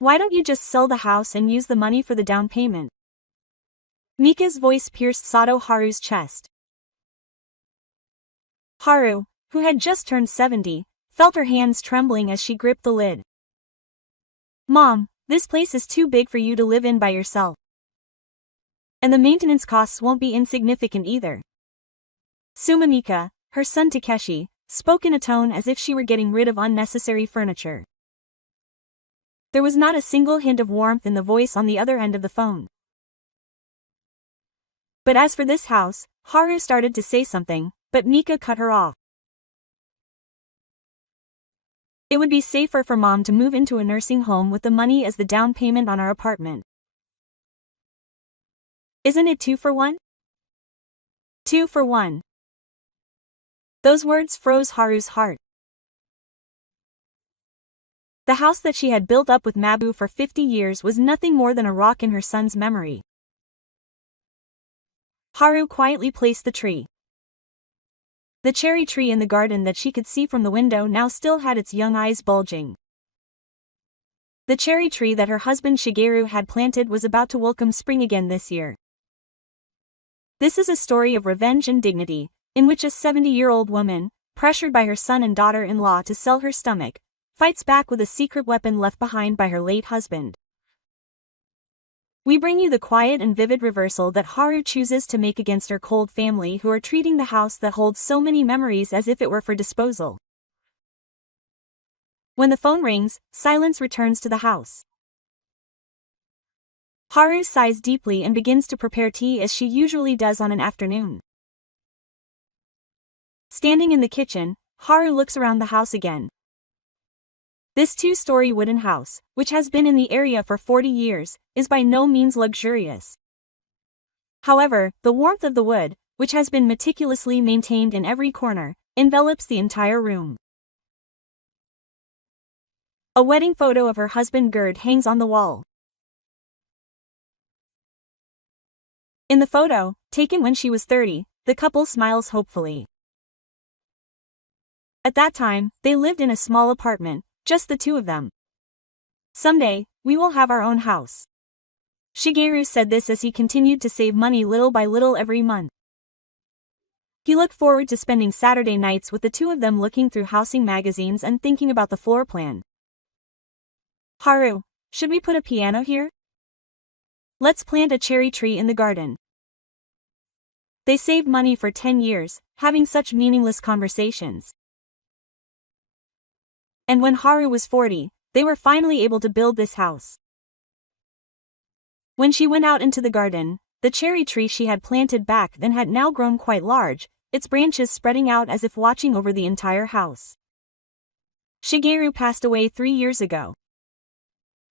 Why don't you just sell the house and use the money for the down payment? Mika's voice pierced Sato Haru's chest. Haru, who had just turned 70, felt her hands trembling as she gripped the lid. Mom, this place is too big for you to live in by yourself. And the maintenance costs won't be insignificant either. Sumamika, her son Takeshi, spoke in a tone as if she were getting rid of unnecessary furniture. There was not a single hint of warmth in the voice on the other end of the phone. But as for this house, Haru started to say something, but Mika cut her off. It would be safer for Mom to move into a nursing home with the money as the down payment on our apartment. Isn't it 2 for 1? 2 for 1. Those words froze Haru's heart. The house that she had built up with Mabu for 50 years was nothing more than a rock in her son's memory. Haru quietly placed the tree. The cherry tree in the garden that she could see from the window now still had its young eyes bulging. The cherry tree that her husband Shigeru had planted was about to welcome spring again this year. This is a story of revenge and dignity, in which a 70-year-old woman, pressured by her son and daughter-in-law to sell her stomach, fights back with a secret weapon left behind by her late husband. We bring you the quiet and vivid reversal that Haru chooses to make against her cold family who are treating the house that holds so many memories as if it were for disposal. When the phone rings, silence returns to the house. Haru sighs deeply and begins to prepare tea as she usually does on an afternoon. Standing in the kitchen, Haru looks around the house again. This 2-story wooden house, which has been in the area for 40 years, is by no means luxurious. However, the warmth of the wood, which has been meticulously maintained in every corner, envelops the entire room. A wedding photo of her husband Gerd hangs on the wall. In the photo, taken when she was 30, the couple smiles hopefully. At that time, they lived in a small apartment, just the two of them. Someday, we will have our own house. Shigeru said this as he continued to save money little by little every month. He looked forward to spending Saturday nights with the two of them looking through housing magazines and thinking about the floor plan. Haru, should we put a piano here? Let's plant a cherry tree in the garden. They saved money for 10 years, having such meaningless conversations. And when Haru was 40, they were finally able to build this house. When she went out into the garden, the cherry tree she had planted back then had now grown quite large, its branches spreading out as if watching over the entire house. Shigeru passed away 3 years ago.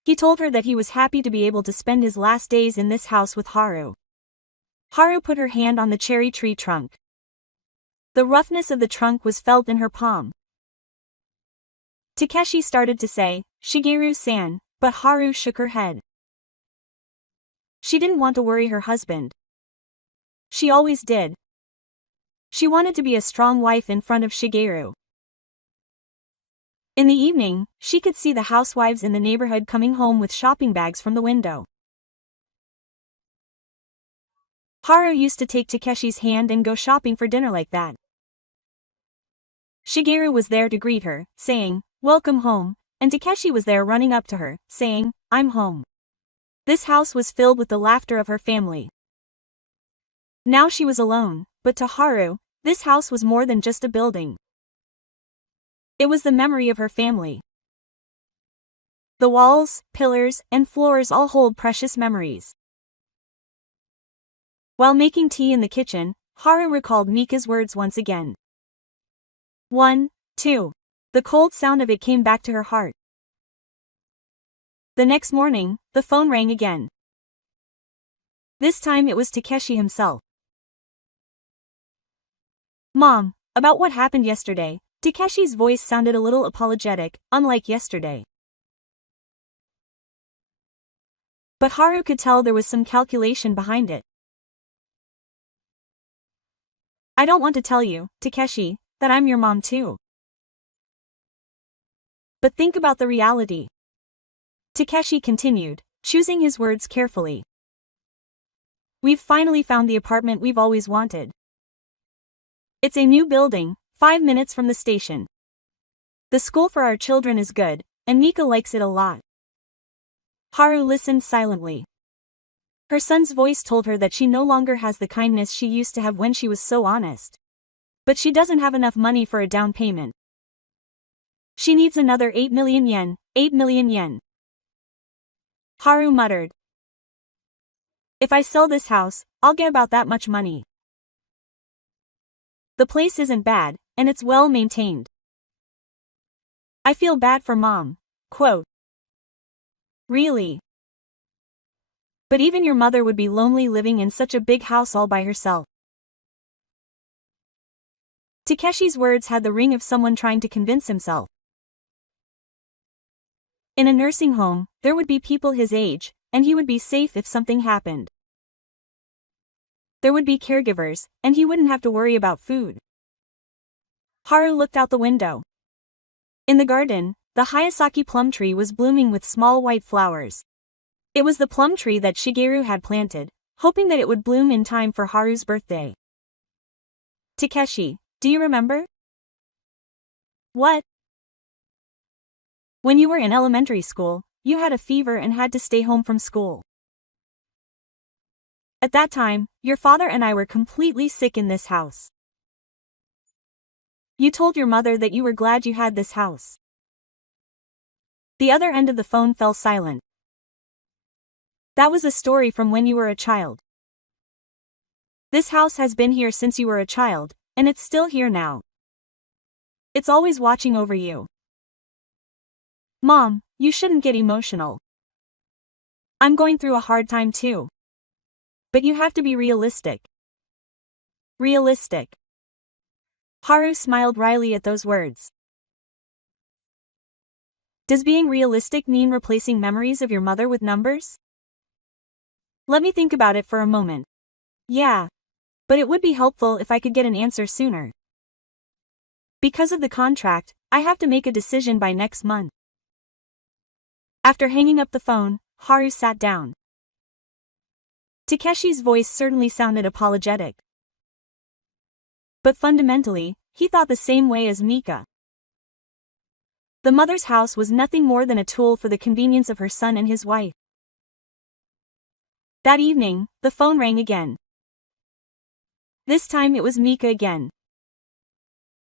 He told her that he was happy to be able to spend his last days in this house with Haru. Haru put her hand on the cherry tree trunk. The roughness of the trunk was felt in her palm. Takeshi started to say, "Shigeru-san," but Haru shook her head. She didn't want to worry her husband. She always did. She wanted to be a strong wife in front of Shigeru. In the evening, she could see the housewives in the neighborhood coming home with shopping bags from the window. Haru used to take Takeshi's hand and go shopping for dinner like that. Shigeru was there to greet her, saying, "Welcome home," and Takeshi was there running up to her, saying, "I'm home." This house was filled with the laughter of her family. Now she was alone, but to Haru, this house was more than just a building. It was the memory of her family. The walls, pillars, and floors all hold precious memories. While making tea in the kitchen, Haru recalled Mika's words once again. 1, 2. The cold sound of it came back to her heart. The next morning, the phone rang again. This time it was Takeshi himself. "Mom, about what happened yesterday." Takeshi's voice sounded a little apologetic, unlike yesterday. But Haru could tell there was some calculation behind it. "I don't want to tell you, Takeshi, that I'm your mom too. But think about the reality. Takeshi continued, choosing his words carefully. We've finally found the apartment we've always wanted. It's a new building, 5 minutes from the station. The school for our children is good, and Mika likes it a lot. Haru listened silently. Her son's voice told her that she no longer has the kindness she used to have when she was so honest. But she doesn't have enough money for a down payment. She needs another 8 million yen, 8 million yen. Haru muttered. If I sell this house, I'll get about that much money. The place isn't bad, and it's well maintained. I feel bad for Mom. Quote. Really? But even your mother would be lonely living in such a big house all by herself. Takeshi's words had the ring of someone trying to convince himself. In a nursing home, there would be people his age, and he would be safe if something happened. There would be caregivers, and he wouldn't have to worry about food. Haru looked out the window. In the garden, the Hayasaki plum tree was blooming with small white flowers. It was the plum tree that Shigeru had planted, hoping that it would bloom in time for Haru's birthday. Takeshi, do you remember? What? When you were in elementary school, you had a fever and had to stay home from school. At that time, your father and I were completely sick in this house. You told your mother that you were glad you had this house. The other end of the phone fell silent. That was a story from when you were a child. This house has been here since you were a child, and it's still here now. It's always watching over you. Mom, you shouldn't get emotional. I'm going through a hard time too. But you have to be realistic. Realistic. Haru smiled wryly at those words. Does being realistic mean replacing memories of your mother with numbers? Let me think about it for a moment. Yeah. But it would be helpful if I could get an answer sooner. Because of the contract, I have to make a decision by next month. After hanging up the phone, Haru sat down. Takeshi's voice certainly sounded apologetic. But fundamentally, he thought the same way as Mika. The mother's house was nothing more than a tool for the convenience of her son and his wife. That evening, the phone rang again. This time it was Mika again.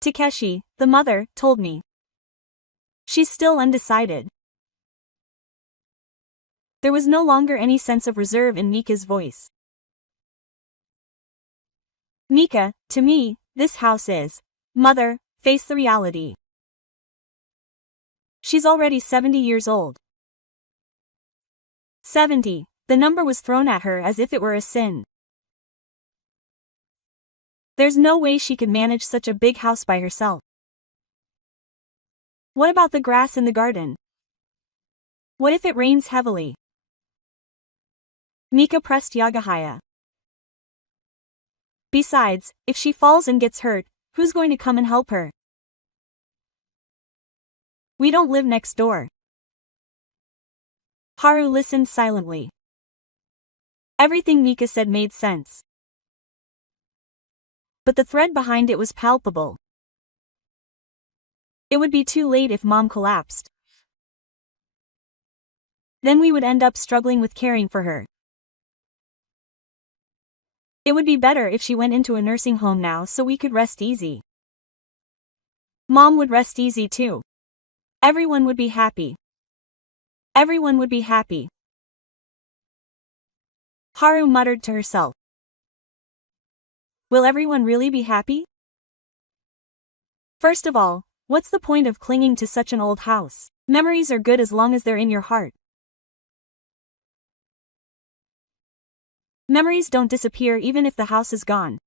Takeshi, the mother, told me. She's still undecided. There was no longer any sense of reserve in Mika's voice. Mika, to me, this house is. Mother, face the reality. She's already 70 years old. 70. The number was thrown at her as if it were a sin. There's no way she could manage such a big house by herself. What about the grass in the garden? What if it rains heavily? Mika pressed Yagahaya. Besides, if she falls and gets hurt, who's going to come and help her? We don't live next door. Haru listened silently. Everything Mika said made sense. But the thread behind it was palpable. It would be too late if Mom collapsed. Then we would end up struggling with caring for her. It would be better if she went into a nursing home now so we could rest easy. Mom would rest easy too. Everyone would be happy. Everyone would be happy. Haru muttered to herself. Will everyone really be happy? First of all, what's the point of clinging to such an old house? Memories are good as long as they're in your heart. Memories don't disappear even if the house is gone.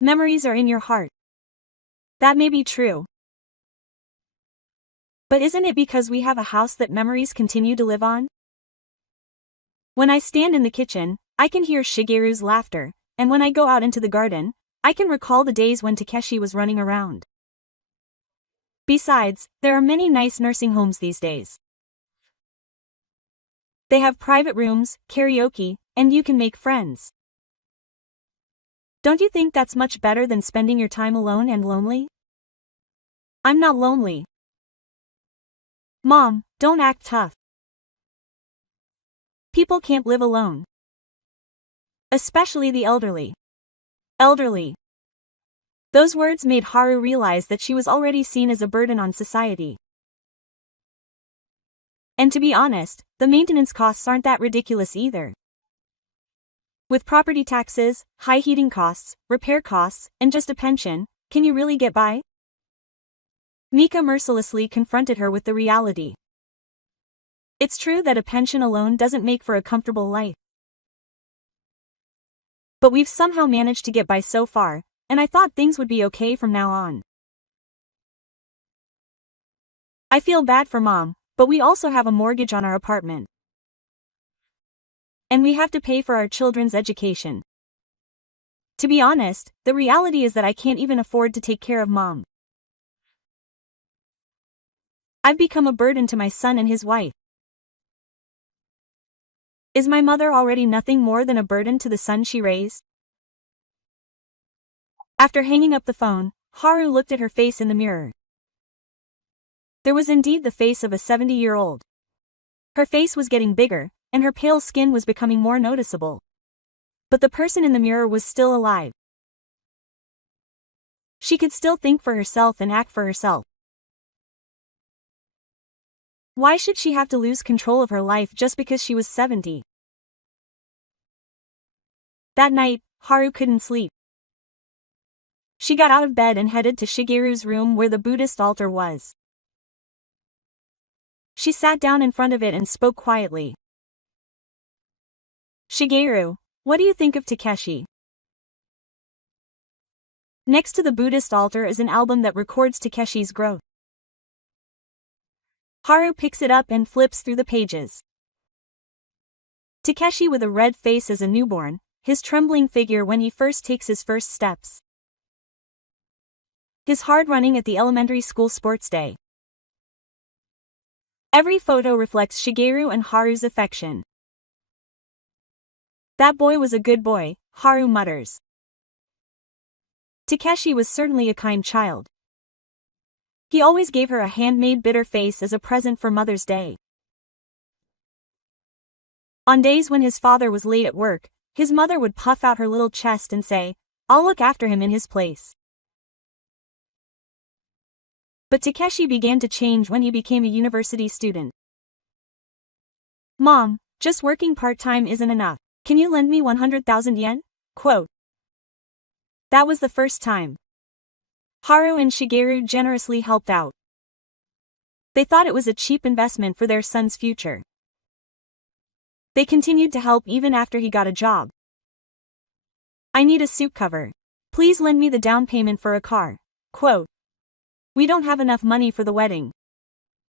Memories are in your heart. That may be true. But isn't it because we have a house that memories continue to live on? When I stand in the kitchen, I can hear Shigeru's laughter, and when I go out into the garden, I can recall the days when Takeshi was running around. Besides, there are many nice nursing homes these days. They have private rooms, karaoke, and you can make friends. Don't you think that's much better than spending your time alone and lonely? I'm not lonely. Mom, don't act tough. People can't live alone. Especially the elderly. Elderly. Those words made Haru realize that she was already seen as a burden on society. And to be honest, the maintenance costs aren't that ridiculous either. With property taxes, high heating costs, repair costs, and just a pension, can you really get by? Mika mercilessly confronted her with the reality. It's true that a pension alone doesn't make for a comfortable life. But we've somehow managed to get by so far, and I thought things would be okay from now on. I feel bad for Mom, but we also have a mortgage on our apartment. And we have to pay for our children's education. To be honest, the reality is that I can't even afford to take care of Mom. I've become a burden to my son and his wife. Is my mother already nothing more than a burden to the son she raised? After hanging up the phone, Haru looked at her face in the mirror. There was indeed the face of a 70-year-old. Her face was getting bigger, and her pale skin was becoming more noticeable. But the person in the mirror was still alive. She could still think for herself and act for herself. Why should she have to lose control of her life just because she was 70? That night, Haru couldn't sleep. She got out of bed and headed to Shigeru's room where the Buddhist altar was. She sat down in front of it and spoke quietly. Shigeru, what do you think of Takeshi? Next to the Buddhist altar is an album that records Takeshi's growth. Haru picks it up and flips through the pages. Takeshi with a red face as a newborn, his trembling figure when he first takes his first steps. His hard running at the elementary school sports day. Every photo reflects Shigeru and Haru's affection. That boy was a good boy, Haru mutters. Takeshi was certainly a kind child. He always gave her a handmade bitter face as a present for Mother's Day. On days when his father was late at work, his mother would puff out her little chest and say, "I'll look after him in his place." But Takeshi began to change when he became a university student. "Mom, just working part-time isn't enough. Can you lend me 100,000 yen?" Quote. That was the first time. Haru and Shigeru generously helped out. They thought it was a cheap investment for their son's future. They continued to help even after he got a job. "I need a suit cover. Please lend me the down payment for a car." Quote. "We don't have enough money for the wedding."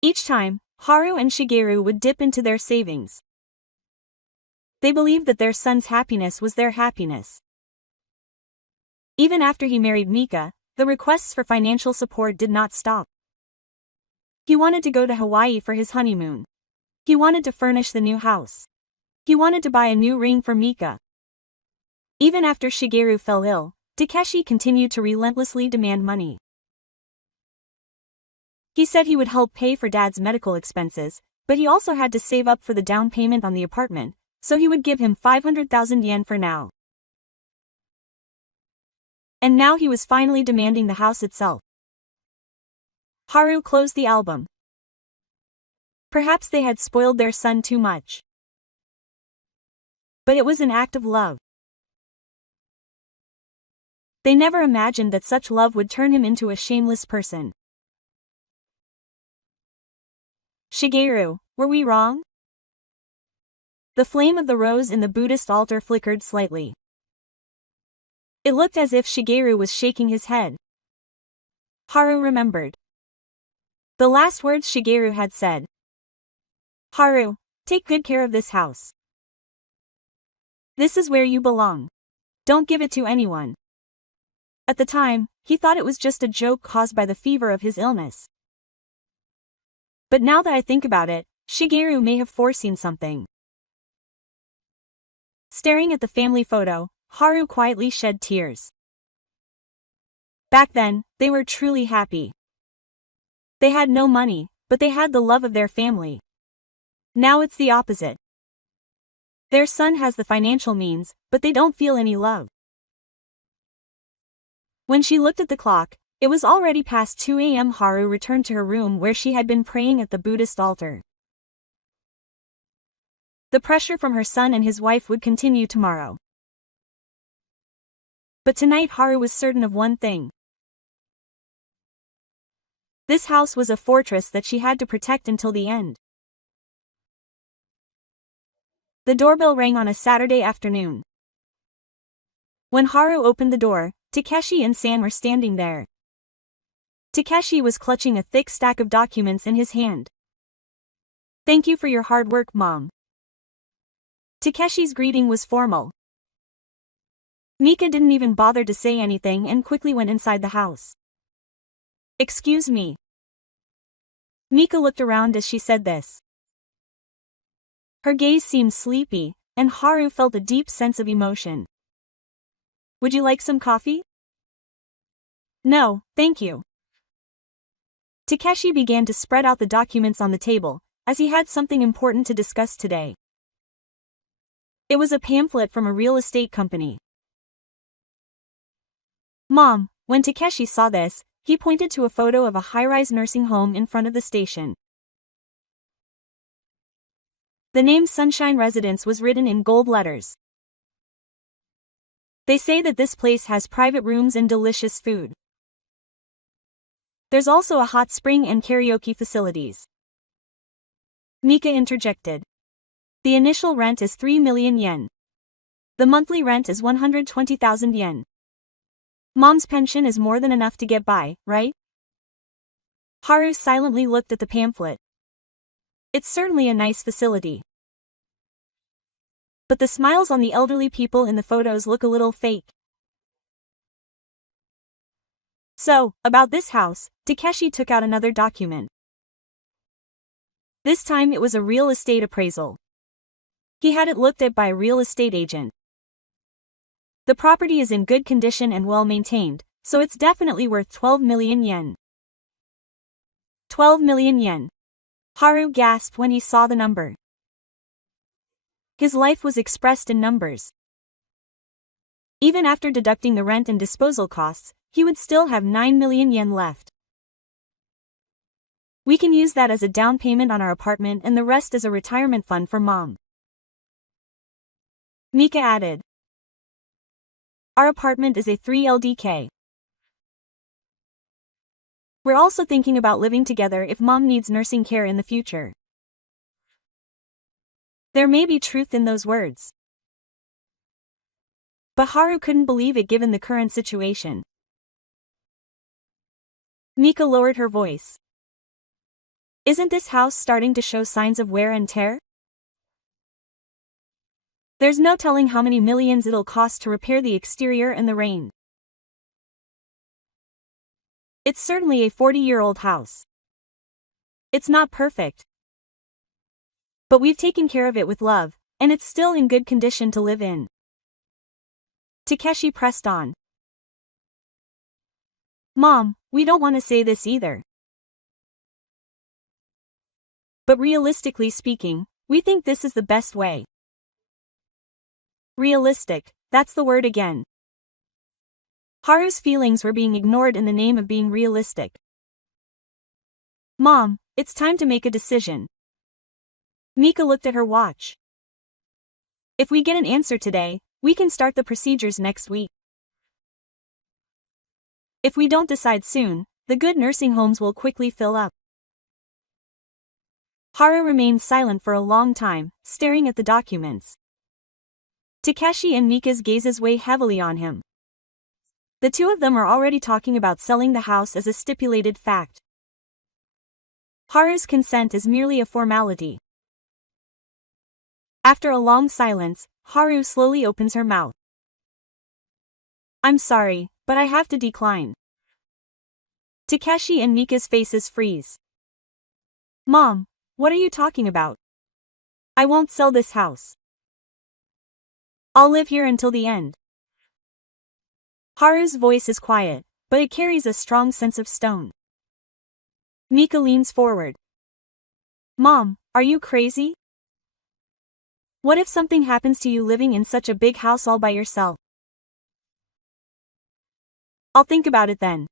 Each time, Haru and Shigeru would dip into their savings. They believed that their son's happiness was their happiness. Even after he married Mika, the requests for financial support did not stop. He wanted to go to Hawaii for his honeymoon. He wanted to furnish the new house. He wanted to buy a new ring for Mika. Even after Shigeru fell ill, Takeshi continued to relentlessly demand money. He said he would help pay for Dad's medical expenses, but he also had to save up for the down payment on the apartment, so he would give him 500,000 yen for now. And now he was finally demanding the house itself. Haru closed the album. Perhaps they had spoiled their son too much. But it was an act of love. They never imagined that such love would turn him into a shameless person. Shigeru, were we wrong? The flame of the rose in the Buddhist altar flickered slightly. It looked as if Shigeru was shaking his head. Haru remembered the last words Shigeru had said. "Haru, take good care of this house. This is where you belong. Don't give it to anyone." At the time, he thought it was just a joke caused by the fever of his illness. But now that I think about it, Shigeru may have foreseen something. staring at the family photo, Haru quietly shed tears. Back then, they were truly happy. They had no money, but they had the love of their family. Now it's the opposite. Their son has the financial means, but they don't feel any love. When she looked at the clock, it was already past 2 a.m. Haru returned to her room where she had been praying at the Buddhist altar. The pressure from her son and his wife would continue tomorrow. But tonight Haru was certain of one thing. This house was a fortress that she had to protect until the end. The doorbell rang on a Saturday afternoon. When Haru opened the door, Takeshi and San were standing there. Takeshi was clutching a thick stack of documents in his hand. "Thank you for your hard work, Mom." Takeshi's greeting was formal. Mika didn't even bother to say anything and quickly went inside the house. "Excuse me." Mika looked around as she said this. Her gaze seemed sleepy, and Haru felt a deep sense of emotion. "Would you like some coffee?" "No, thank you." Takeshi began to spread out the documents on the table, as he had something important to discuss today. It was a pamphlet from a real estate company. "Mom," when Takeshi saw this, he pointed to a photo of a high-rise nursing home in front of the station. The name Sunshine Residence was written in gold letters. "They say that this place has private rooms and delicious food. There's also a hot spring and karaoke facilities." Mika interjected. "The initial rent is 3 million yen. The monthly rent is 120,000 yen. Mom's pension is more than enough to get by, right?" Haru silently looked at the pamphlet. It's certainly a nice facility. But the smiles on the elderly people in the photos look a little fake. So, about this house, Takeshi took out another document. This time it was a real estate appraisal. He had it looked at by a real estate agent. The property is in good condition and well maintained, so it's definitely worth 12 million yen. 12 million yen. Haru gasped when he saw the number. His life was expressed in numbers. Even after deducting the rent and disposal costs, he would still have 9 million yen left. "We can use that as a down payment on our apartment and the rest as a retirement fund for Mom," Mika added. "Our apartment is a 3 LDK. We're also thinking about living together if Mom needs nursing care in the future." There may be truth in those words. But Haru couldn't believe it given the current situation. Mika lowered her voice. "Isn't this house starting to show signs of wear and tear? There's no telling how many millions it'll cost to repair the exterior and the rain. It's certainly a 40-year-old house. It's not perfect. But we've taken care of it with love, and it's still in good condition to live in." Takeshi pressed on. "Mom, we don't want to say this either. But realistically speaking, we think this is the best way." Realistic, that's the word again. Haru's feelings were being ignored in the name of being realistic. "Mom, it's time to make a decision." Mika looked at her watch. "If we get an answer today, we can start the procedures next week. If we don't decide soon, the good nursing homes will quickly fill up." Haru remained silent for a long time, staring at the documents. Takeshi and Mika's gazes weigh heavily on him. The two of them are already talking about selling the house as a stipulated fact. Haru's consent is merely a formality. After a long silence, Haru slowly opens her mouth. "I'm sorry, but I have to decline." Takeshi and Mika's faces freeze. "Mom, what are you talking about? I won't sell this house." I'll live here until the end. Haru's voice is quiet, but it carries a strong sense of stone. Mika leans forward. Mom, are you crazy? What if something happens to you living in such a big house all by yourself? I'll think about it then.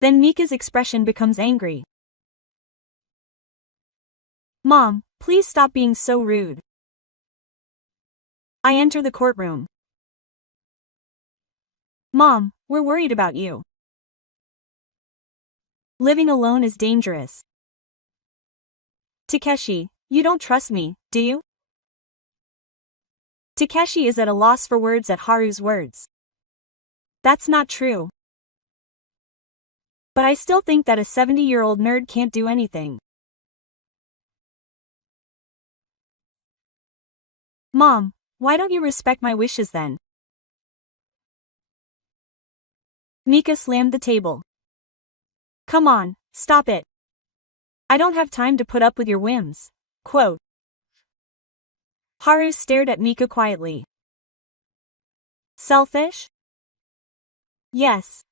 Then Mika's expression becomes angry. Mom, please stop being so rude. I enter the courtroom. Mom, we're worried about you. Living alone is dangerous. Takeshi, you don't trust me, do you? Takeshi is at a loss for words at Haru's words. That's not true. But I still think that a 70-year-old nerd can't do anything. Mom, why don't you respect my wishes then? Mika slammed the table. Come on, stop it. I don't have time to put up with your whims. Quote. Haru stared at Mika quietly. Selfish? Yes.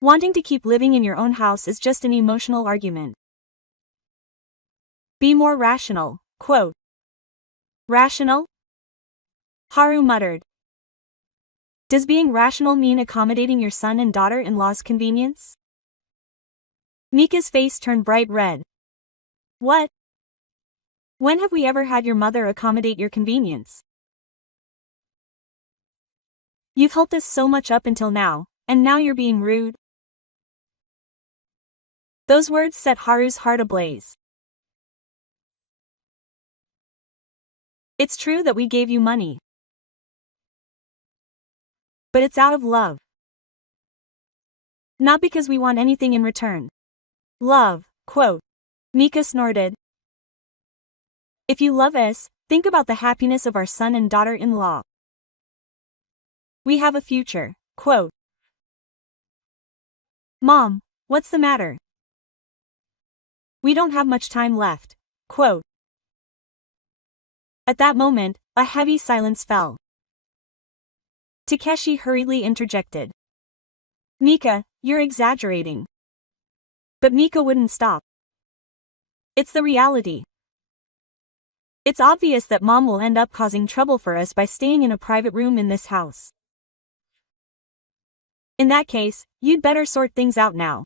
Wanting to keep living in your own house is just an emotional argument. Be more rational. Quote. Rational? Haru muttered. Does being rational mean accommodating your son and daughter-in-law's convenience? Mika's face turned bright red. What? When have we ever had your mother accommodate your convenience? You've helped us so much up until now, and now you're being rude. Those words set Haru's heart ablaze. It's true that we gave you money. But it's out of love. Not because we want anything in return. Love, quote. Mika snorted. If you love us, think about the happiness of our son and daughter-in-law. We have a future, quote. Mom, what's the matter? We don't have much time left, quote. At that moment, a heavy silence fell. Takeshi hurriedly interjected. Mika, you're exaggerating. But Mika wouldn't stop. It's the reality. It's obvious that Mom will end up causing trouble for us by staying in a private room in this house. In that case, you'd better sort things out now.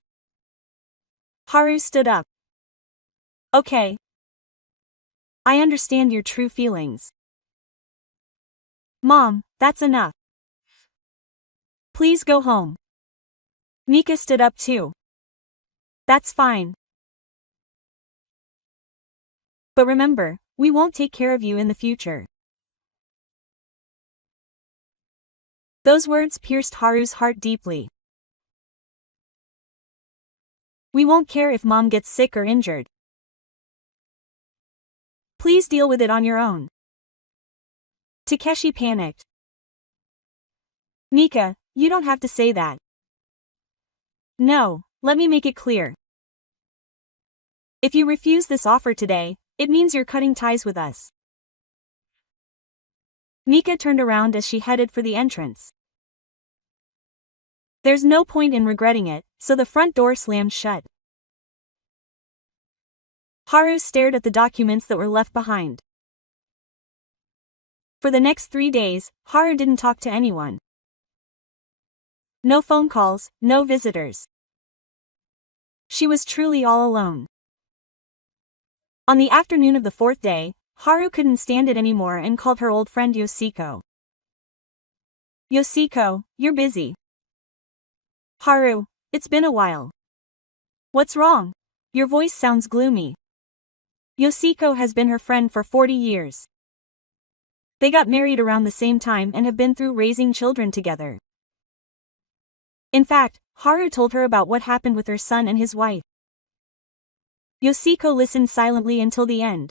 Haru stood up. Okay. I understand your true feelings. Mom, that's enough. Please go home. Mika stood up too. That's fine. But remember, we won't take care of you in the future. Those words pierced Haru's heart deeply. We won't care if Mom gets sick or injured. Please deal with it on your own. Takeshi panicked. Mika, you don't have to say that. No, let me make it clear. If you refuse this offer today, it means you're cutting ties with us. Mika turned around as she headed for the entrance. There's no point in regretting it, so the front door slammed shut. Haru stared at the documents that were left behind. For the next 3 days, Haru didn't talk to anyone. No phone calls, no visitors. She was truly all alone. On the afternoon of the 4th day, Haru couldn't stand it anymore and called her old friend Yoshiko. Yoshiko, you're busy. Haru, it's been a while. What's wrong? Your voice sounds gloomy. Yoshiko has been her friend for 40 years. They got married around the same time and have been through raising children together. In fact, Haru told her about what happened with her son and his wife. Yoshiko listened silently until the end.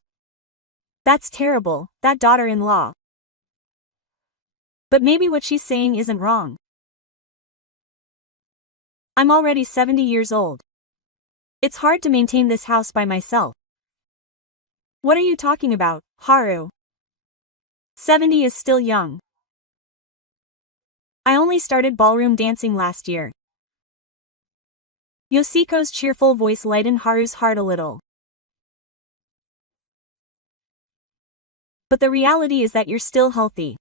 That's terrible, that daughter-in-law. But maybe what she's saying isn't wrong. I'm already 70 years old. It's hard to maintain this house by myself. What are you talking about, Haru? 70 is still young. I only started ballroom dancing last year. Yoshiko's cheerful voice lightened Haru's heart a little. But the reality is that you're still healthy.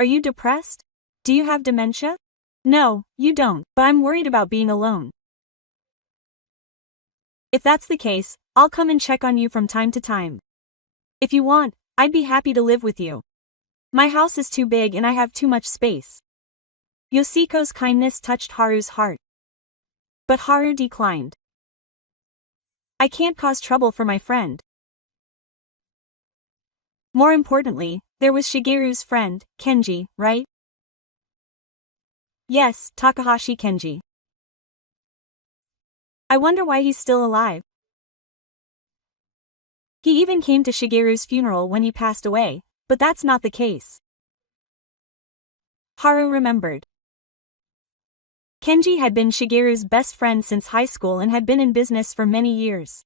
Are you depressed? Do you have dementia? No, you don't, but I'm worried about being alone. If that's the case, I'll come and check on you from time to time. If you want, I'd be happy to live with you. My house is too big and I have too much space. Yoshiko's kindness touched Haru's heart. But Haru declined. I can't cause trouble for my friend. More importantly, there was Shigeru's friend, Kenji, right? Yes, Takahashi Kenji. I wonder why he's still alive. He even came to Shigeru's funeral when he passed away, but that's not the case. Haru remembered. Kenji had been Shigeru's best friend since high school and had been in business for many years.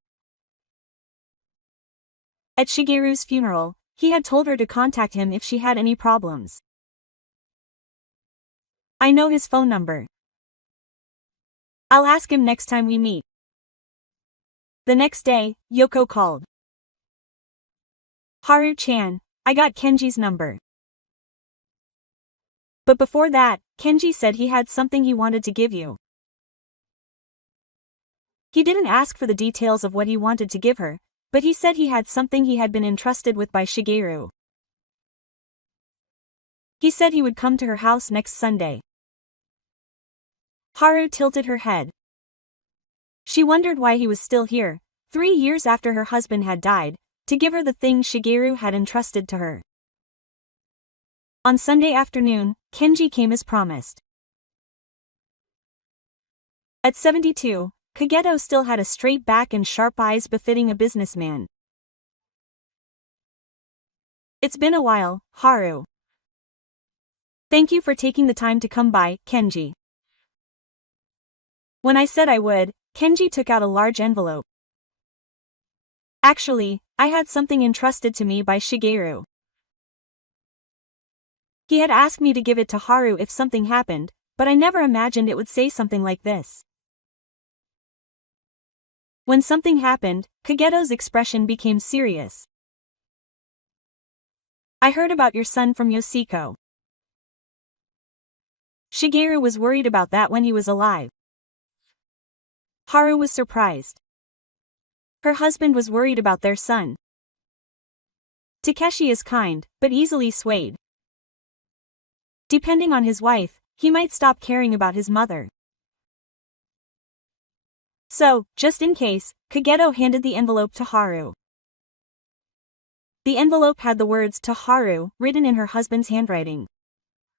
At Shigeru's funeral, he had told her to contact him if she had any problems. I know his phone number. I'll ask him next time we meet. The next day, Yoko called. Haru-chan, I got Kenji's number. But before that, Kenji said he had something he wanted to give you. He didn't ask for the details of what he wanted to give her, but he said he had something he had been entrusted with by Shigeru. He said he would come to her house next Sunday. Haru tilted her head. She wondered why he was still here, 3 years after her husband had died, to give her the thing Shigeru had entrusted to her. On Sunday afternoon, Kenji came as promised. At 72, Kageto still had a straight back and sharp eyes befitting a businessman. It's been a while, Haru. Thank you for taking the time to come by, Kenji. When I said I would, Kenji took out a large envelope. Actually, I had something entrusted to me by Shigeru. He had asked me to give it to Haru if something happened, but I never imagined it would say something like this. When something happened, Kageto's expression became serious. I heard about your son from Yoshiko. Shigeru was worried about that when he was alive. Haru was surprised. Her husband was worried about their son. Takeshi is kind, but easily swayed. Depending on his wife, he might stop caring about his mother. So, just in case, Kageto handed the envelope to Haru. The envelope had the words "to Haru" written in her husband's handwriting.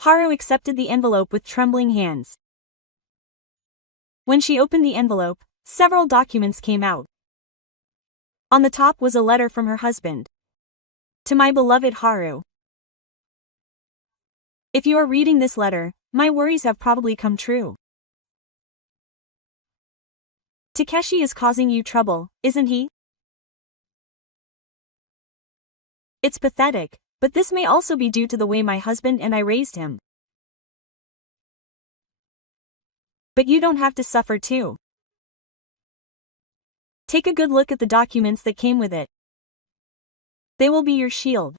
Haru accepted the envelope with trembling hands. When she opened the envelope, several documents came out. On the top was a letter from her husband. To my beloved Haru. If you are reading this letter, my worries have probably come true. Takeshi is causing you trouble, isn't he? It's pathetic, but this may also be due to the way my husband and I raised him. But you don't have to suffer too. Take a good look at the documents that came with it. They will be your shield.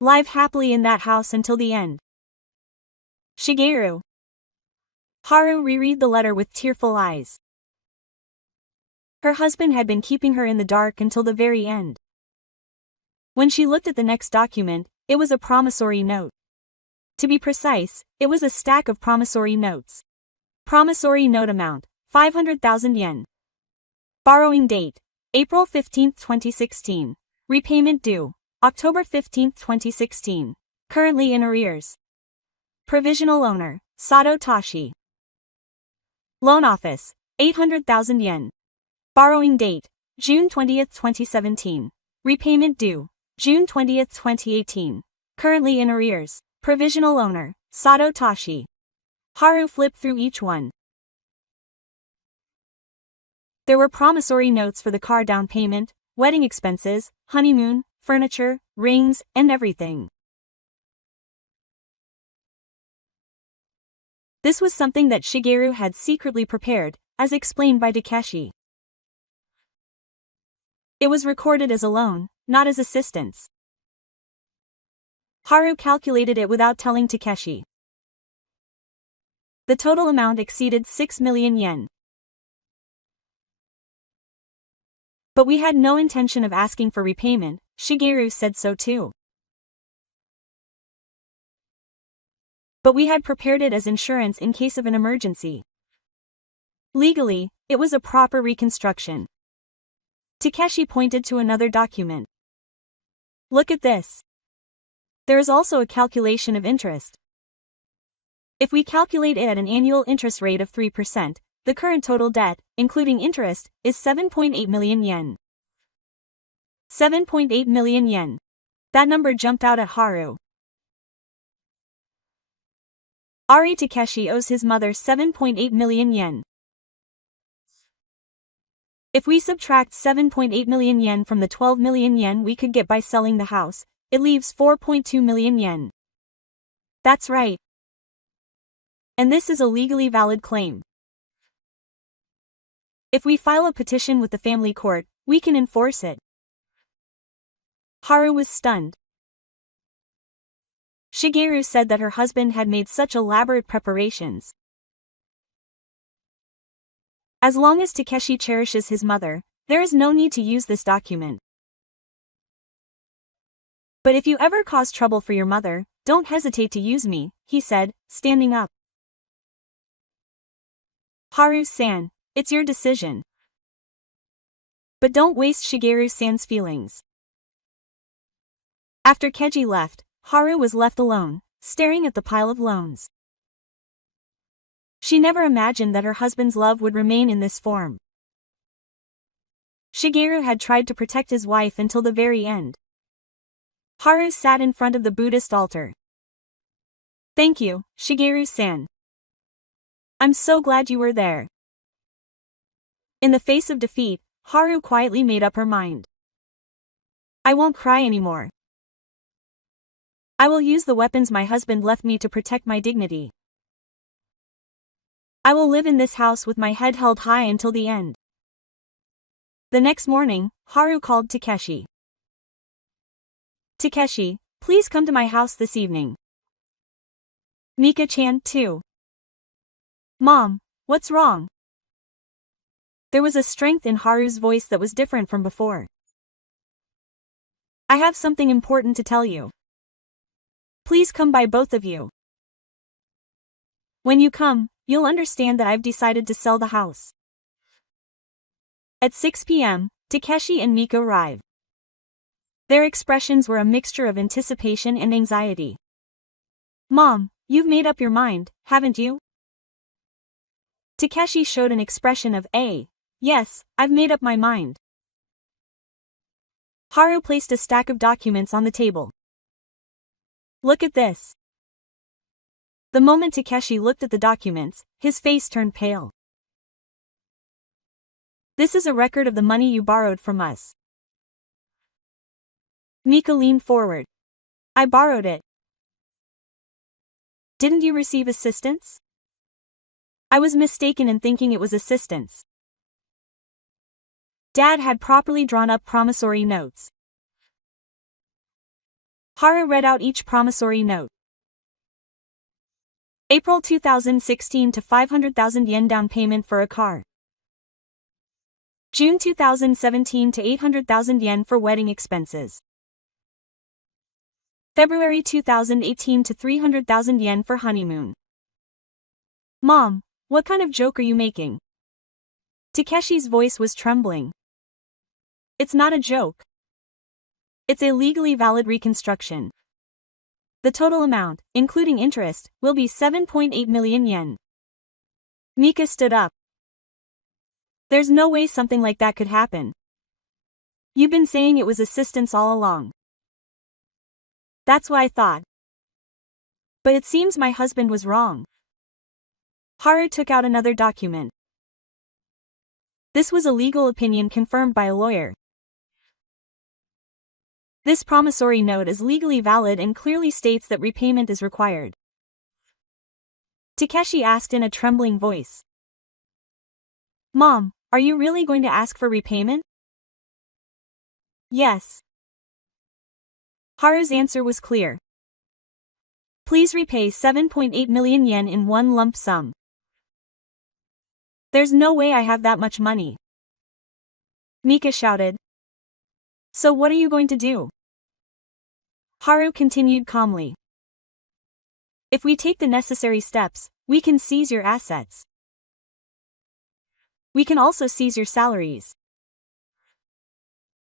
Live happily in that house until the end. Shigeru. Haru reread the letter with tearful eyes. Her husband had been keeping her in the dark until the very end. When she looked at the next document, it was a promissory note. To be precise, it was a stack of promissory notes. Promissory note amount, 500,000 yen. Borrowing date, April 15, 2016. Repayment due, October 15, 2016. Currently in arrears. Provisional owner, Sato Tashi. Loan office, 800,000 yen. Borrowing date, June 20, 2017. Repayment due, June 20, 2018. Currently in arrears. Provisional owner, Sato Tashi. Haru flipped through each one. There were promissory notes for the car down payment, wedding expenses, honeymoon, furniture, rings, and everything. This was something that Shigeru had secretly prepared, as explained by Takeshi. It was recorded as a loan, not as assistance. Haru calculated it without telling Takeshi. The total amount exceeded 6 million yen. But we had no intention of asking for repayment, Shigeru said so too. But we had prepared it as insurance in case of an emergency. Legally, it was a proper reconstruction. Takeshi pointed to another document. Look at this. There is also a calculation of interest. If we calculate it at an annual interest rate of 3%, the current total debt, including interest, is 7.8 million yen. 7.8 million yen. That number jumped out at Haru. Ari Takeshi owes his mother 7.8 million yen. If we subtract 7.8 million yen from the 12 million yen we could get by selling the house, it leaves 4.2 million yen. That's right. And this is a legally valid claim. If we file a petition with the family court, we can enforce it. Haru was stunned. Shigeru said that her husband had made such elaborate preparations. As long as Takeshi cherishes his mother, there is no need to use this document. But if you ever cause trouble for your mother, don't hesitate to use me, he said, standing up. Haru-san, it's your decision. But don't waste Shigeru-san's feelings. After Keiji left, Haru was left alone, staring at the pile of loans. She never imagined that her husband's love would remain in this form. Shigeru had tried to protect his wife until the very end. Haru sat in front of the Buddhist altar. Thank you, Shigeru-san. I'm so glad you were there. In the face of defeat, Haru quietly made up her mind. I won't cry anymore. I will use the weapons my husband left me to protect my dignity. I will live in this house with my head held high until the end. The next morning, Haru called Takeshi. Takeshi, please come to my house this evening. Mika-chan too. Mom, what's wrong? There was a strength in Haru's voice that was different from before. I have something important to tell you. Please come by, both of you. When you come, you'll understand that I've decided to sell the house. At 6 p.m., Takeshi and Mika arrived. Their expressions were a mixture of anticipation and anxiety. Mom, you've made up your mind, haven't you? Takeshi showed an expression of yes, I've made up my mind. Haru placed a stack of documents on the table. Look at this. The moment Takeshi looked at the documents, his face turned pale. This is a record of the money you borrowed from us. Mika leaned forward. I borrowed it. Didn't you receive assistance? I was mistaken in thinking it was assistance. Dad had properly drawn up promissory notes. Haru read out each promissory note. April 2016 to 500,000 yen down payment for a car. June 2017 to 800,000 yen for wedding expenses. February 2018 to 300,000 yen for honeymoon. Mom, what kind of joke are you making? Takeshi's voice was trembling. It's not a joke. It's a legally valid reconstruction. The total amount, including interest, will be 7.8 million yen. Mika stood up. There's no way something like that could happen. You've been saying it was assistance all along. That's what I thought. But it seems my husband was wrong. Haru took out another document. This was a legal opinion confirmed by a lawyer. This promissory note is legally valid and clearly states that repayment is required. Takeshi asked in a trembling voice. Mom, are you really going to ask for repayment? Yes. Haru's answer was clear. Please repay 7.8 million yen in one lump sum. There's no way I have that much money. Mika shouted. So what are you going to do? Haru continued calmly. If we take the necessary steps, we can seize your assets. We can also seize your salaries.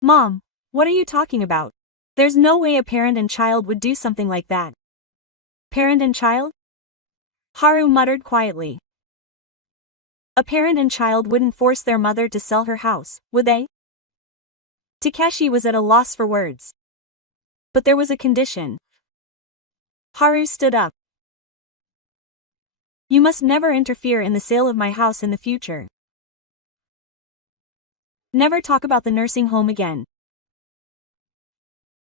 Mom, what are you talking about? There's no way a parent and child would do something like that. Parent and child? Haru muttered quietly. A parent and child wouldn't force their mother to sell her house, would they? Takeshi was at a loss for words. But there was a condition. Haru stood up. You must never interfere in the sale of my house in the future. Never talk about the nursing home again.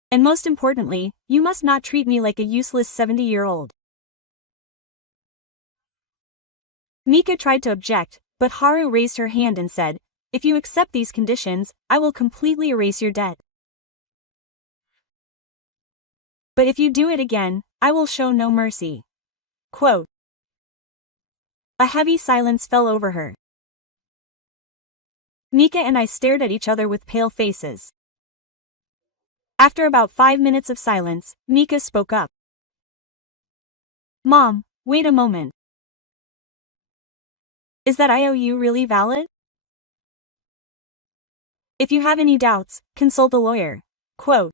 And most importantly, you must not treat me like a useless 70-year-old. Mika tried to object, but Haru raised her hand and said, if you accept these conditions, I will completely erase your debt. But if you do it again, I will show no mercy. Quote. A heavy silence fell over her. Mika and I stared at each other with pale faces. After about 5 minutes of silence, Mika spoke up. Mom, wait a moment. Is that IOU really valid? If you have any doubts, consult a lawyer. Quote.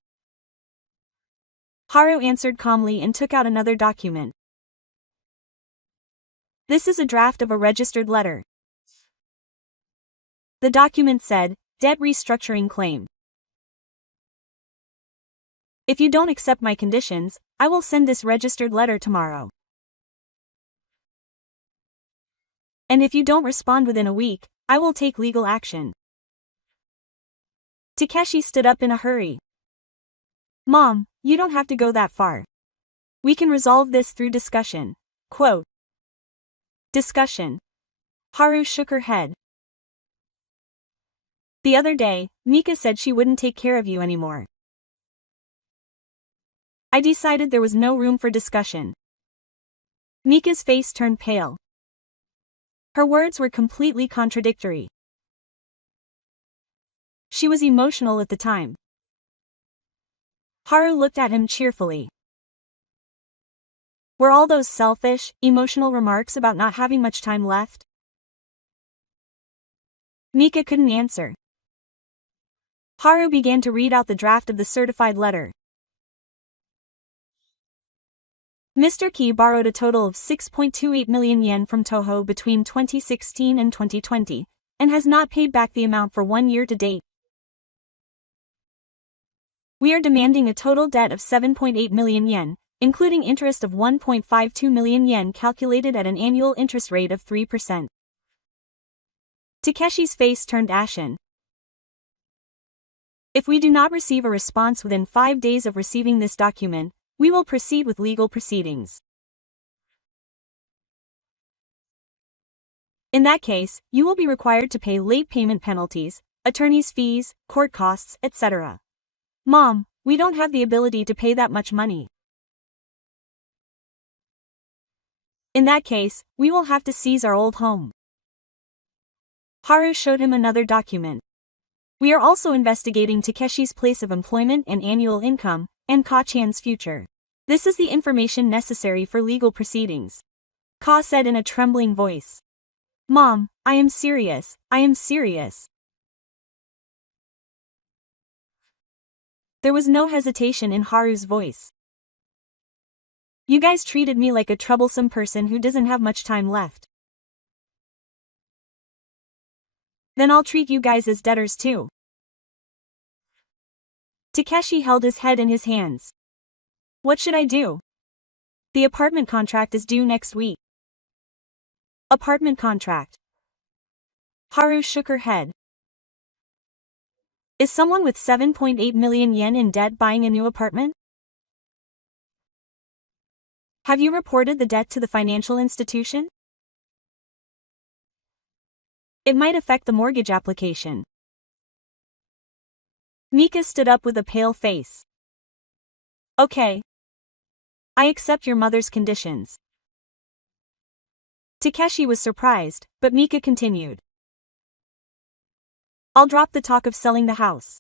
Haru answered calmly and took out another document. This is a draft of a registered letter. The document said, debt restructuring claim. If you don't accept my conditions, I will send this registered letter tomorrow. And if you don't respond within a week, I will take legal action. Takeshi stood up in a hurry. Mom, you don't have to go that far. We can resolve this through discussion. Quote. Discussion. Haru shook her head. The other day, Mika said she wouldn't take care of you anymore. I decided there was no room for discussion. Mika's face turned pale. Her words were completely contradictory. She was emotional at the time. Haru looked at him cheerfully. Were all those selfish, emotional remarks about not having much time left? Mika couldn't answer. Haru began to read out the draft of the certified letter. Mr. Ki borrowed a total of 6.28 million yen from Toho between 2016 and 2020, and has not paid back the amount for 1 year to date. We are demanding a total debt of 7.8 million yen, including interest of 1.52 million yen calculated at an annual interest rate of 3%. Takeshi's face turned ashen. If we do not receive a response within 5 days of receiving this document, we will proceed with legal proceedings. In that case, you will be required to pay late payment penalties, attorney's fees, court costs, etc. Mom, we don't have the ability to pay that much money. In that case, we will have to seize our old home. Haru showed him another document. We are also investigating Takeshi's place of employment and annual income, and Ka-chan's future. This is the information necessary for legal proceedings. Ka said in a trembling voice. Mom, I am serious, I am serious. There was no hesitation in Haru's voice. You guys treated me like a troublesome person who doesn't have much time left. Then I'll treat you guys as debtors too. Takeshi held his head in his hands. What should I do? The apartment contract is due next week. Apartment contract. Haru shook her head. Is someone with 7.8 million yen in debt buying a new apartment? Have you reported the debt to the financial institution? It might affect the mortgage application. Mika stood up with a pale face. Okay. I accept your mother's conditions. Takeshi was surprised, but Mika continued. I'll drop the talk of selling the house.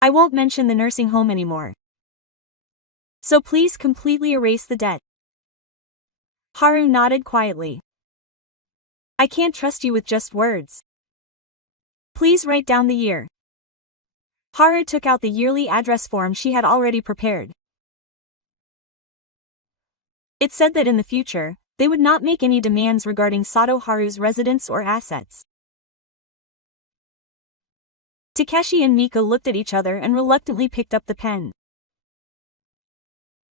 I won't mention the nursing home anymore. So please completely erase the debt. Haru nodded quietly. I can't trust you with just words. Please write down the year. Haru took out the yearly address form she had already prepared. It said that in the future, they would not make any demands regarding Sato Haru's residence or assets. Takeshi and Mika looked at each other and reluctantly picked up the pen.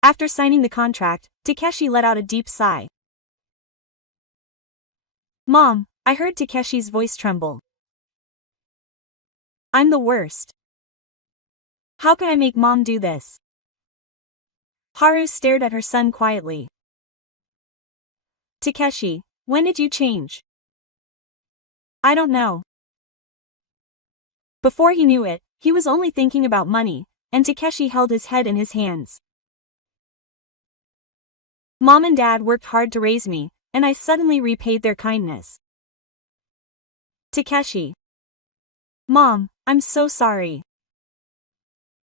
After signing the contract, Takeshi let out a deep sigh. Mom, I heard Takeshi's voice tremble. I'm the worst. How can I make Mom do this? Haru stared at her son quietly. Takeshi, when did you change? I don't know. Before he knew it, he was only thinking about money, and Takeshi held his head in his hands. Mom and Dad worked hard to raise me, and I suddenly repaid their kindness. Takeshi. Mom, I'm so sorry.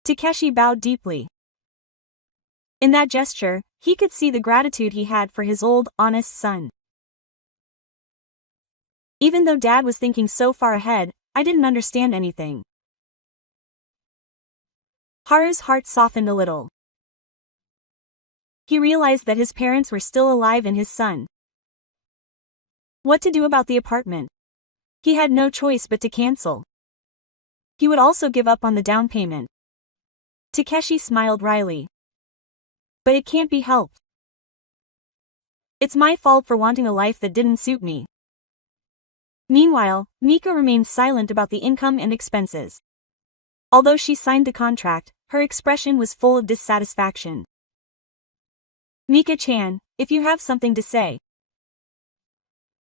Takeshi bowed deeply. In that gesture, he could see the gratitude he had for his old, honest son. Even though Dad was thinking so far ahead, I didn't understand anything. Haru's heart softened a little. He realized that his parents were still alive in his son. What to do about the apartment? He had no choice but to cancel. He would also give up on the down payment. Takeshi smiled wryly. But it can't be helped. It's my fault for wanting a life that didn't suit me. Meanwhile, Mika remained silent about the income and expenses. Although she signed the contract, her expression was full of dissatisfaction. Mika-chan, if you have something to say.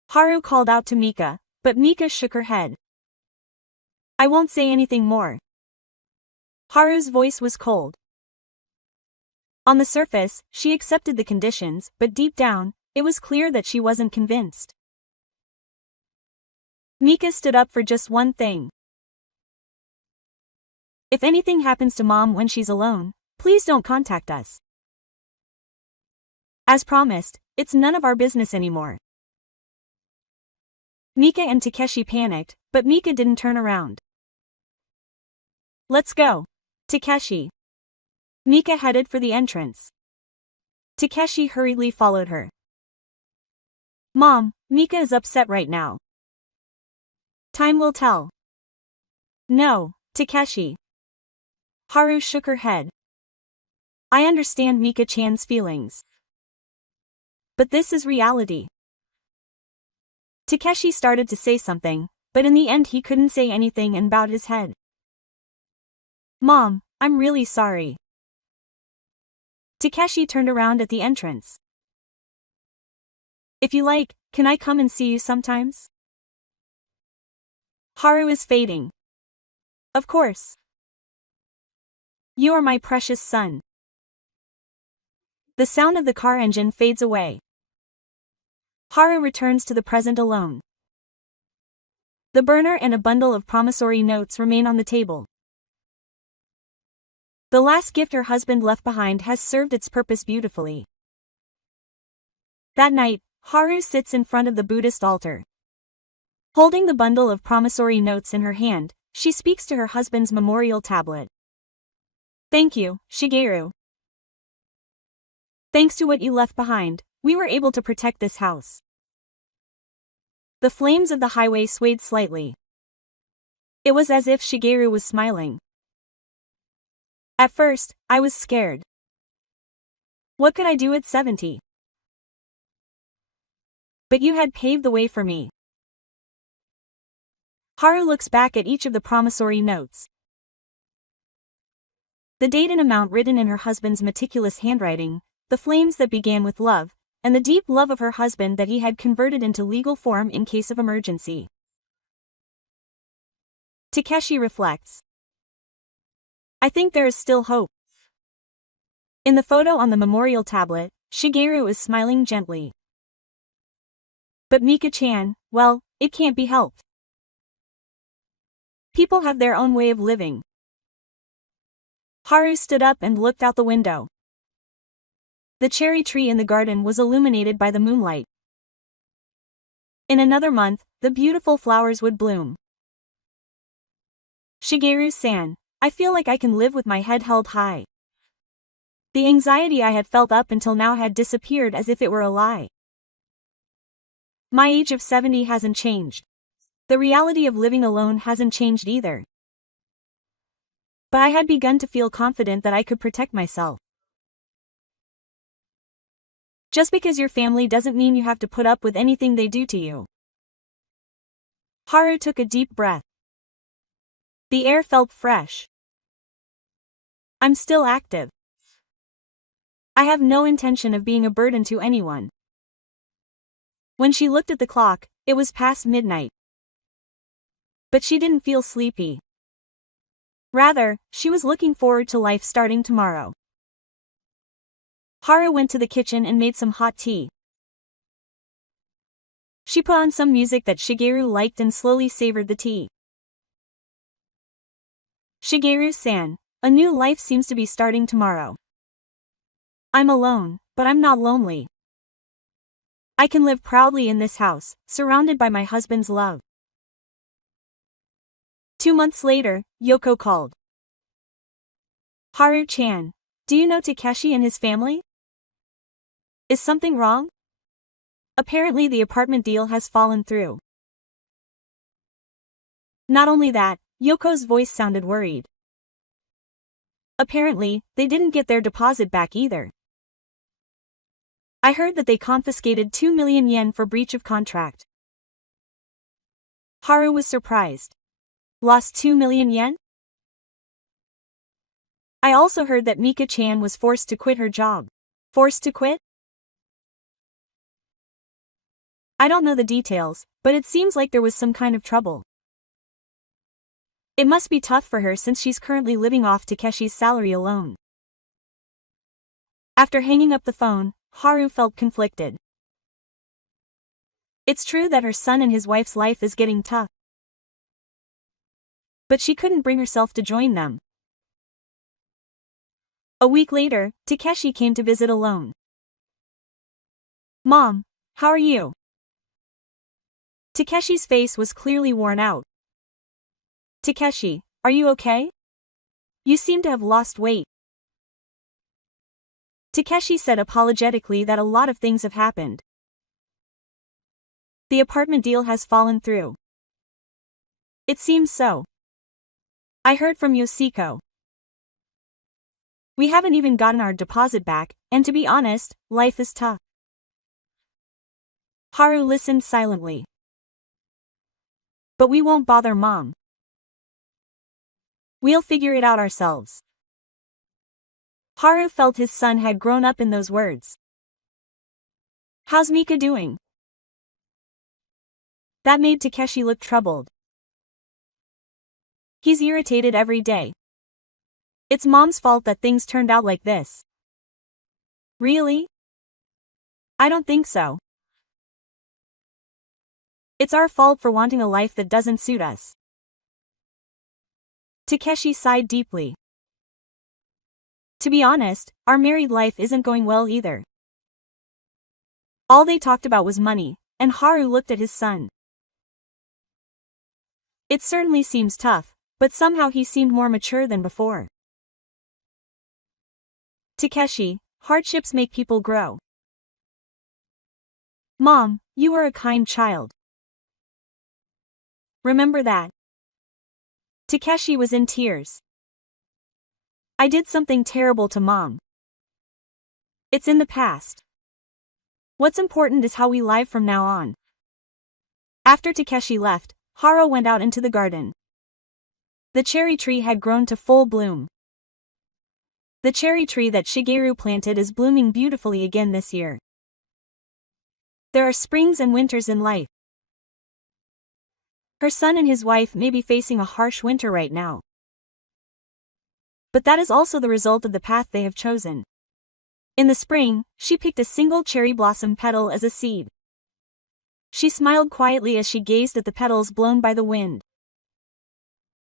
Haru called out to Mika, but Mika shook her head. I won't say anything more. Haru's voice was cold. On the surface, she accepted the conditions, but deep down, it was clear that she wasn't convinced. Mika stood up for just one thing. If anything happens to Mom when she's alone, please don't contact us. As promised, it's none of our business anymore. Mika and Takeshi panicked, but Mika didn't turn around. Let's go. Takeshi. Mika headed for the entrance. Takeshi hurriedly followed her. Mom, Mika is upset right now. Time will tell. No, Takeshi. Haru shook her head. I understand Mika-chan's feelings. But this is reality. Takeshi started to say something, but in the end he couldn't say anything and bowed his head. Mom, I'm really sorry. Takeshi turned around at the entrance. If you like, can I come and see you sometimes? Haru is fading. Of course. You are my precious son. The sound of the car engine fades away. Haru returns to the present alone. The burner and a bundle of promissory notes remain on the table. The last gift her husband left behind has served its purpose beautifully. That night, Haru sits in front of the Buddhist altar. Holding the bundle of promissory notes in her hand, she speaks to her husband's memorial tablet. Thank you, Shigeru. Thanks to what you left behind, we were able to protect this house. The flames of the highway swayed slightly. It was as if Shigeru was smiling. At first, I was scared. What could I do at 70? But you had paved the way for me. Haru looks back at each of the promissory notes. The date and amount written in her husband's meticulous handwriting, the flames that began with love, and the deep love of her husband that he had converted into legal form in case of emergency. Takeshi reflects. I think there is still hope. In the photo on the memorial tablet, Shigeru is smiling gently. But Mika-chan, well, it can't be helped. People have their own way of living. Haru stood up and looked out the window. The cherry tree in the garden was illuminated by the moonlight. In another month, the beautiful flowers would bloom. Shigeru-san, I feel like I can live with my head held high. The anxiety I had felt up until now had disappeared as if it were a lie. My age of 70 hasn't changed. The reality of living alone hasn't changed either. But I had begun to feel confident that I could protect myself. Just because your family doesn't mean you have to put up with anything they do to you. Haru took a deep breath. The air felt fresh. I'm still active. I have no intention of being a burden to anyone. When she looked at the clock, it was past midnight. But she didn't feel sleepy. Rather, she was looking forward to life starting tomorrow. Haru went to the kitchen and made some hot tea. She put on some music that Shigeru liked and slowly savored the tea. Shigeru-san, a new life seems to be starting tomorrow. I'm alone, but I'm not lonely. I can live proudly in this house, surrounded by my husband's love. 2 months later, Yoko called. Haru-chan, do you know Takeshi and his family? Is something wrong? Apparently the apartment deal has fallen through. Not only that, Yoko's voice sounded worried. Apparently, they didn't get their deposit back either. I heard that they confiscated 2 million yen for breach of contract. Haru was surprised. Lost 2 million yen? I also heard that Mika-chan was forced to quit her job. Forced to quit? I don't know the details, but it seems like there was some kind of trouble. It must be tough for her since she's currently living off Takeshi's salary alone. After hanging up the phone, Haru felt conflicted. It's true that her son and his wife's life is getting tough. But she couldn't bring herself to join them. A week later, Takeshi came to visit alone. Mom, how are you? Takeshi's face was clearly worn out. Takeshi, are you okay? You seem to have lost weight. Takeshi said apologetically that a lot of things have happened. The apartment deal has fallen through. It seems so. I heard from Yoshiko. We haven't even gotten our deposit back, and to be honest, life is tough. Haru listened silently. But we won't bother Mom. We'll figure it out ourselves. Haru felt his son had grown up in those words. How's Mika doing? That made Takeshi look troubled. He's irritated every day. It's Mom's fault that things turned out like this. Really? I don't think so. It's our fault for wanting a life that doesn't suit us. Takeshi sighed deeply. To be honest, our married life isn't going well either. All they talked about was money, and Haru looked at his son. It certainly seems tough, but somehow he seemed more mature than before. Takeshi, hardships make people grow. Mom, you are a kind child. Remember that. Takeshi was in tears. I did something terrible to Mom. It's in the past. What's important is how we live from now on. After Takeshi left, Haru went out into the garden. The cherry tree had grown to full bloom. The cherry tree that Shigeru planted is blooming beautifully again this year. There are springs and winters in life. Her son and his wife may be facing a harsh winter right now. But that is also the result of the path they have chosen. In the spring, she picked a single cherry blossom petal as a seed. She smiled quietly as she gazed at the petals blown by the wind.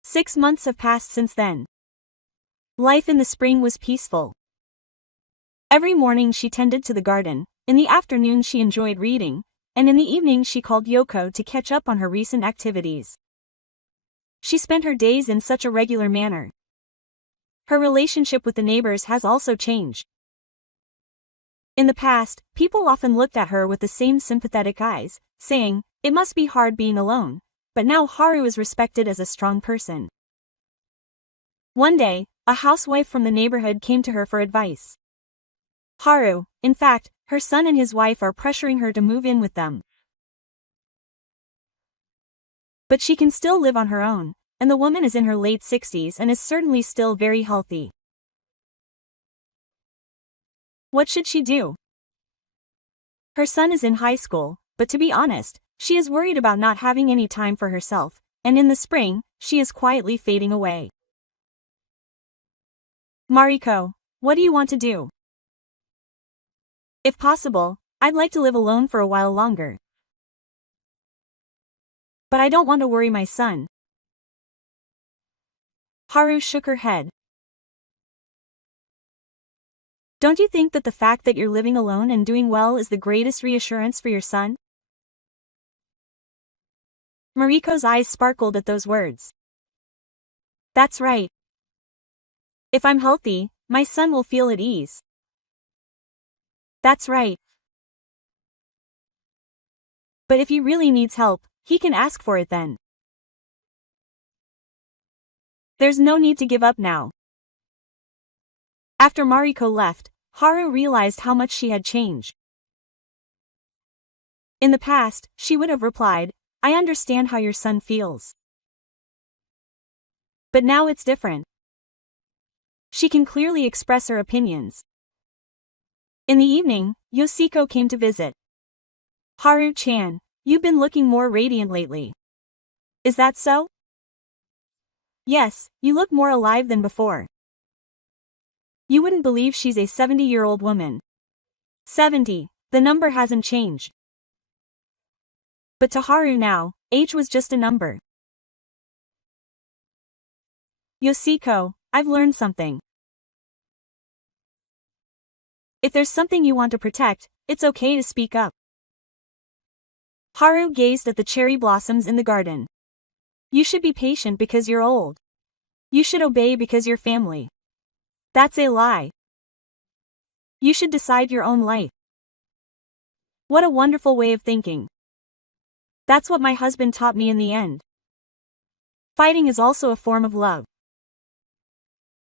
6 months have passed since then. Life in the spring was peaceful. Every morning she tended to the garden, in the afternoon she enjoyed reading, and in the evening she called Yoko to catch up on her recent activities. She spent her days in such a regular manner. Her relationship with the neighbors has also changed. In the past, people often looked at her with the same sympathetic eyes, saying, "It must be hard being alone," but now Haru is respected as a strong person. One day, a housewife from the neighborhood came to her for advice. Haru, in fact, her son and his wife are pressuring her to move in with them. But she can still live on her own, and the woman is in her late 60s and is certainly still very healthy. What should she do? Her son is in high school, but to be honest, she is worried about not having any time for herself, and in the spring, she is quietly fading away. Mariko, what do you want to do? If possible, I'd like to live alone for a while longer. But I don't want to worry my son. Haru shook her head. Don't you think that the fact that you're living alone and doing well is the greatest reassurance for your son? Mariko's eyes sparkled at those words. That's right. If I'm healthy, my son will feel at ease. That's right. But if he really needs help, he can ask for it then. There's no need to give up now. After Mariko left, Haru realized how much she had changed. In the past, she would have replied, "I understand how your son feels." But now it's different. She can clearly express her opinions. In the evening, Yoshiko came to visit. Haru-chan, you've been looking more radiant lately. Is that so? Yes, you look more alive than before. You wouldn't believe she's a 70-year-old woman. 70, the number hasn't changed. But to Haru now, age was just a number. Yoshiko, I've learned something. If there's something you want to protect, it's okay to speak up. Haru gazed at the cherry blossoms in the garden. You should be patient because you're old. You should obey because you're family. That's a lie. You should decide your own life. What a wonderful way of thinking. That's what my husband taught me in the end. Fighting is also a form of love.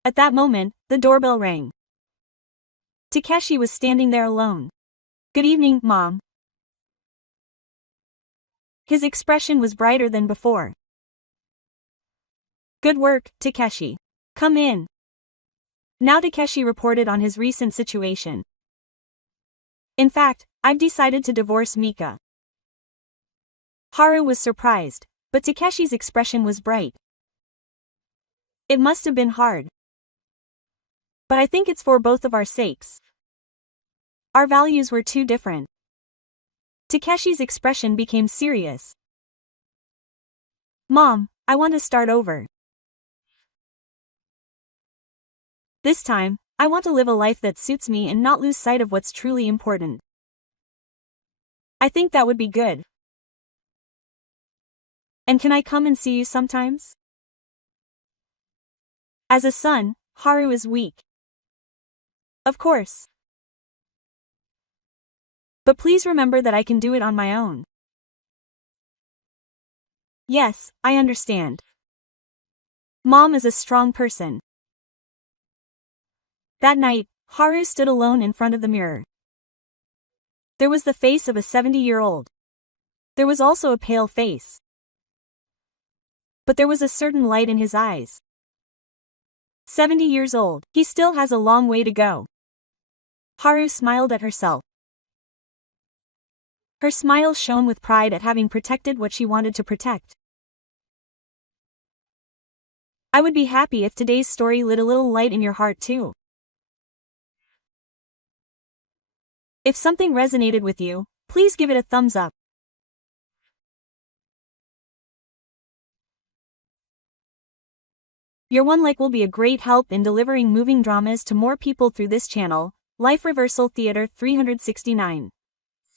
At that moment, the doorbell rang. Takeshi was standing there alone. Good evening, Mom. His expression was brighter than before. Good work, Takeshi. Come in. Now Takeshi reported on his recent situation. In fact, I've decided to divorce Mika. Haru was surprised, but Takeshi's expression was bright. It must have been hard. But I think it's for both of our sakes. Our values were too different. Takeshi's expression became serious. Mom, I want to start over. This time, I want to live a life that suits me and not lose sight of what's truly important. I think that would be good. And can I come and see you sometimes? As a son, Haru is weak. Of course. But please remember that I can do it on my own. Yes, I understand. Mom is a strong person. That night, Haru stood alone in front of the mirror. There was the face of a 70-year-old. There was also a pale face. but there was a certain light in his eyes. 70 years old, he still has a long way to go. Haru smiled at herself. Her smile shone with pride at having protected what she wanted to protect. I would be happy if today's story lit a little light in your heart too. If something resonated with you, please give it a thumbs up. Your one like will be a great help in delivering moving dramas to more people through this channel, Life Reversal Theater 369.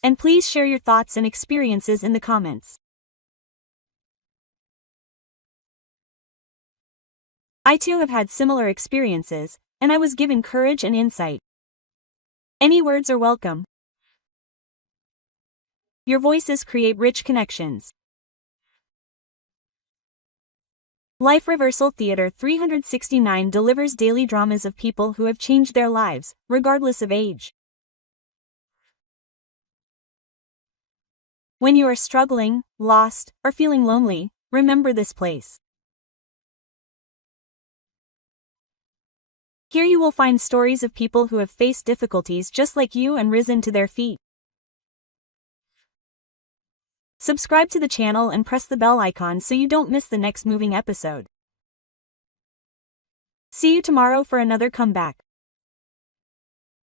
And please share your thoughts and experiences in the comments. I too have had similar experiences, and I was given courage and insight. Any words are welcome. Your voices create rich connections. Life Reversal Theater 369 delivers daily dramas of people who have changed their lives, regardless of age. When you are struggling, lost, or feeling lonely, remember this place. Here you will find stories of people who have faced difficulties just like you and risen to their feet. Subscribe to the channel and press the bell icon so you don't miss the next moving episode. See you tomorrow for another comeback.